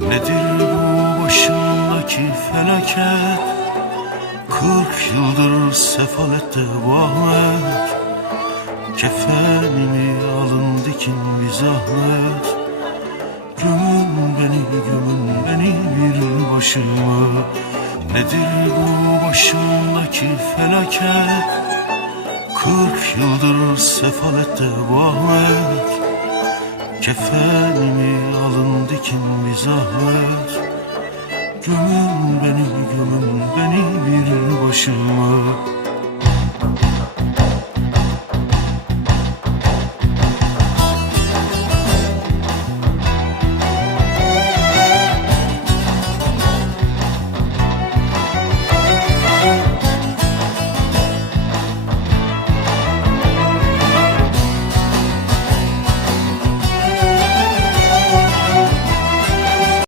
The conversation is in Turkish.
Nedir bu başımdaki felaket? 40 yıldır sefalette bu Ahmet. Kefenimi alın dikin bir zahmet. Gömün beni bir başıma. Nedir bu başımdaki felaket? 40 yıldır sefalette bu Ahmet. Kefenimi alın dikin bir zahmet. Gömün beni bir başıma.